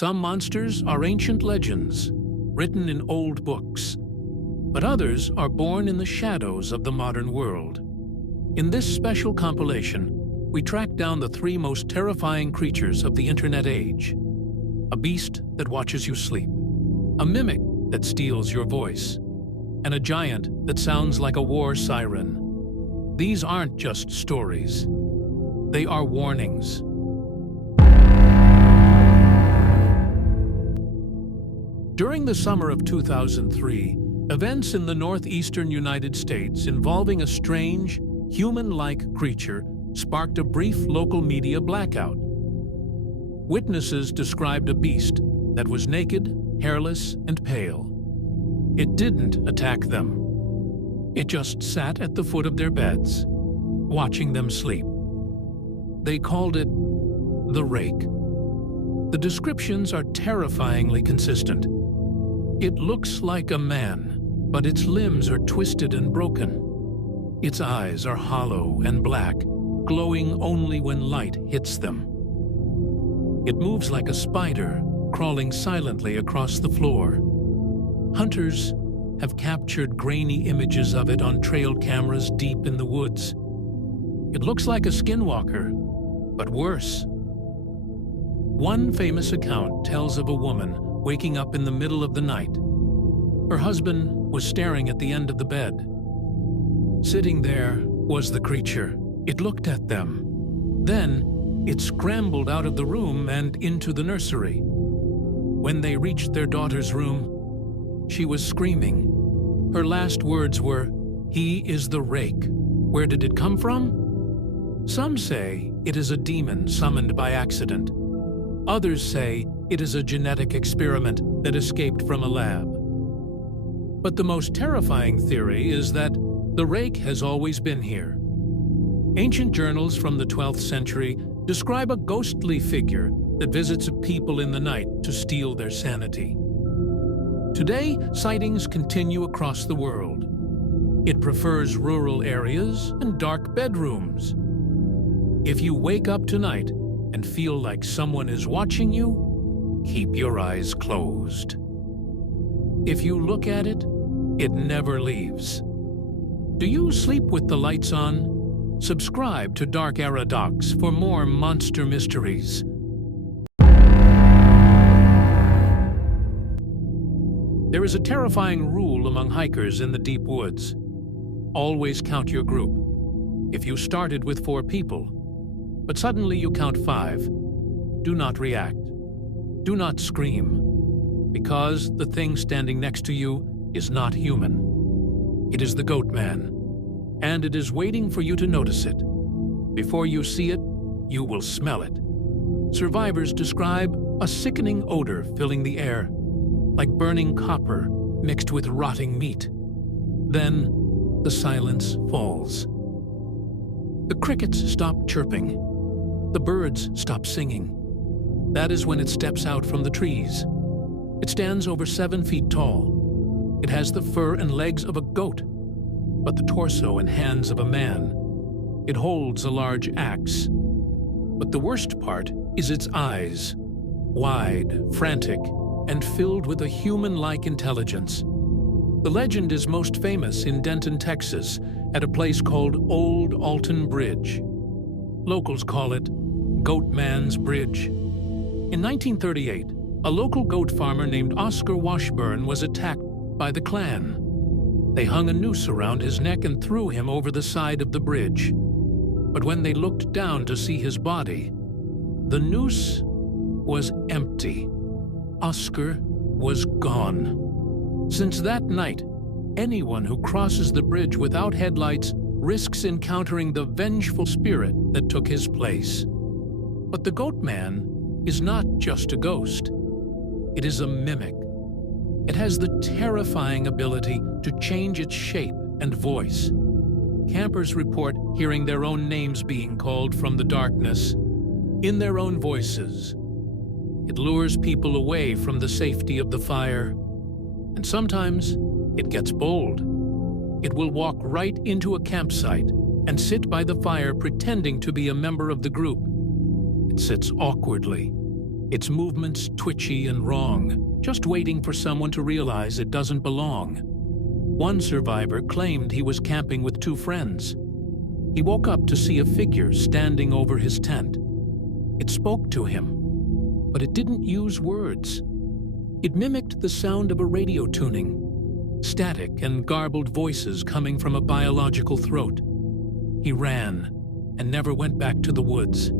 Some monsters are ancient legends, written in old books, but others are born in the shadows of the modern world. In this special compilation, we track down the 3 most terrifying creatures of the internet age. A beast that watches you sleep, a mimic that steals your voice, and a giant that sounds like a war siren. These aren't just stories. They are warnings. During the summer of 2003, events in the northeastern United States involving a strange, human-like creature sparked a brief local media blackout. Witnesses described a beast that was naked, hairless, and pale. It didn't attack them. It just sat at the foot of their beds, watching them sleep. They called it the Rake. The descriptions are terrifyingly consistent. It looks like a man, but its limbs are twisted and broken. Its eyes are hollow and black, glowing only when light hits them. It moves like a spider, crawling silently across the floor. Hunters have captured grainy images of it on trail cameras deep in the woods. It looks like a skinwalker, but worse. One famous account tells of a woman waking up in the middle of the night. Her husband was staring at the end of the bed. Sitting there was the creature. It looked at them. Then it scrambled out of the room and into the nursery. When they reached their daughter's room, she was screaming. Her last words were, "He is the Rake. Where did it come from?" Some say it is a demon summoned by accident. Others say it is a genetic experiment that escaped from a lab. But the most terrifying theory is that the Rake has always been here. Ancient journals from the 12th century describe a ghostly figure that visits people in the night to steal their sanity. Today, sightings continue across the world. It prefers rural areas and dark bedrooms. If you wake up tonight and feel like someone is watching you, keep your eyes closed. If you look at it, it never leaves. Do you sleep with the lights on? Subscribe to Dark Era Docs for more monster mysteries. There is a terrifying rule among hikers in the deep woods. Always count your group. If you started with 4 people, but suddenly you count 5, do not react. Do not scream, because the thing standing next to you is not human. It is the Goatman, and it is waiting for you to notice it. Before you see it, you will smell it. Survivors describe a sickening odor filling the air, like burning copper mixed with rotting meat. Then the silence falls. The crickets stop chirping. The birds stop singing. That is when it steps out from the trees. It stands over 7 feet tall. It has the fur and legs of a goat, but the torso and hands of a man. It holds a large axe. But the worst part is its eyes, wide, frantic, and filled with a human-like intelligence. The legend is most famous in Denton, Texas, at a place called Old Alton Bridge. Locals call it Goatman's Bridge. In 1938, a local goat farmer named Oscar Washburn was attacked by the Klan. They hung a noose around his neck and threw him over the side of the bridge. But when they looked down to see his body, the noose was empty. Oscar was gone. Since that night, anyone who crosses the bridge without headlights risks encountering the vengeful spirit that took his place. But the Goatman is not just a ghost. It is a mimic. It has the terrifying ability to change its shape and voice. Campers report hearing their own names being called from the darkness, in their own voices. It lures people away from the safety of the fire. And sometimes it gets bold. It will walk right into a campsite and sit by the fire pretending to be a member of the group. It sits awkwardly, its movements twitchy and wrong, just waiting for someone to realize it doesn't belong. One survivor claimed he was camping with two friends. He woke up to see a figure standing over his tent. It spoke to him, but it didn't use words. It mimicked the sound of a radio tuning, static and garbled voices coming from a biological throat. He ran and never went back to the woods.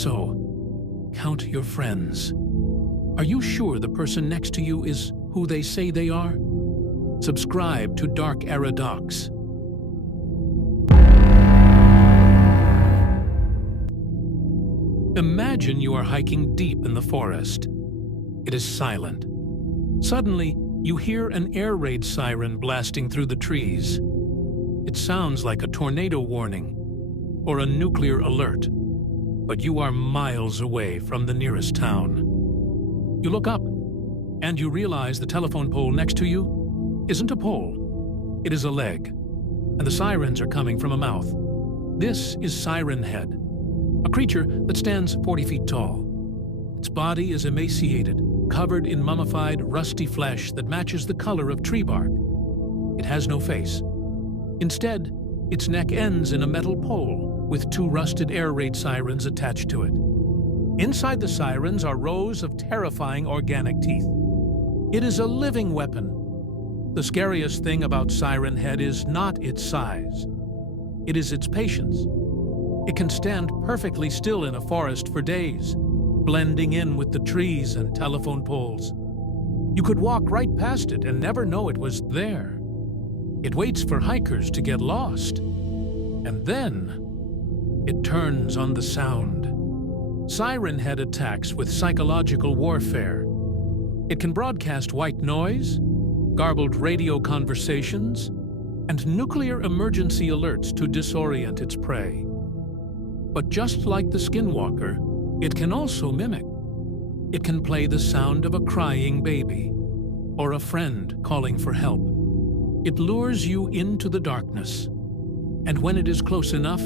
So, count your friends. Are you sure the person next to you is who they say they are? Subscribe to Dark Era Docs. Imagine you are hiking deep in the forest. It is silent. Suddenly, you hear an air raid siren blasting through the trees. It sounds like a tornado warning or a nuclear alert, but you are miles away from the nearest town. You look up, and you realize the telephone pole next to you isn't a pole, it is a leg, and the sirens are coming from a mouth. This is Siren Head, a creature that stands 40 feet tall. Its body is emaciated, covered in mummified, rusty flesh that matches the color of tree bark. It has no face. Instead, its neck ends in a metal pole with two rusted air raid sirens attached to it. Inside the sirens are rows of terrifying organic teeth. It is a living weapon. The scariest thing about Siren Head is not its size. It is its patience. It can stand perfectly still in a forest for days, blending in with the trees and telephone poles. You could walk right past it and never know it was there. It waits for hikers to get lost. And then, it turns on the sound. Siren Head attacks with psychological warfare. It can broadcast white noise, garbled radio conversations, and nuclear emergency alerts to disorient its prey. But just like the skinwalker, it can also mimic. It can play the sound of a crying baby or a friend calling for help. It lures you into the darkness, and when it is close enough,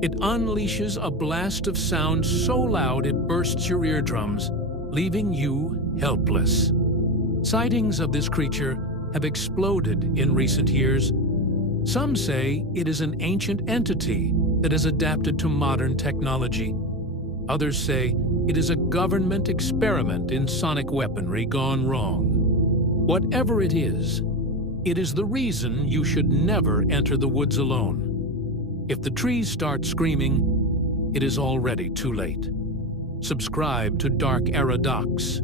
it unleashes a blast of sound so loud it bursts your eardrums, leaving you helpless. Sightings of this creature have exploded in recent years. Some say it is an ancient entity that has adapted to modern technology. Others say it is a government experiment in sonic weaponry gone wrong. Whatever it is the reason you should never enter the woods alone. If the trees start screaming, it is already too late. Subscribe to Dark Era Docs.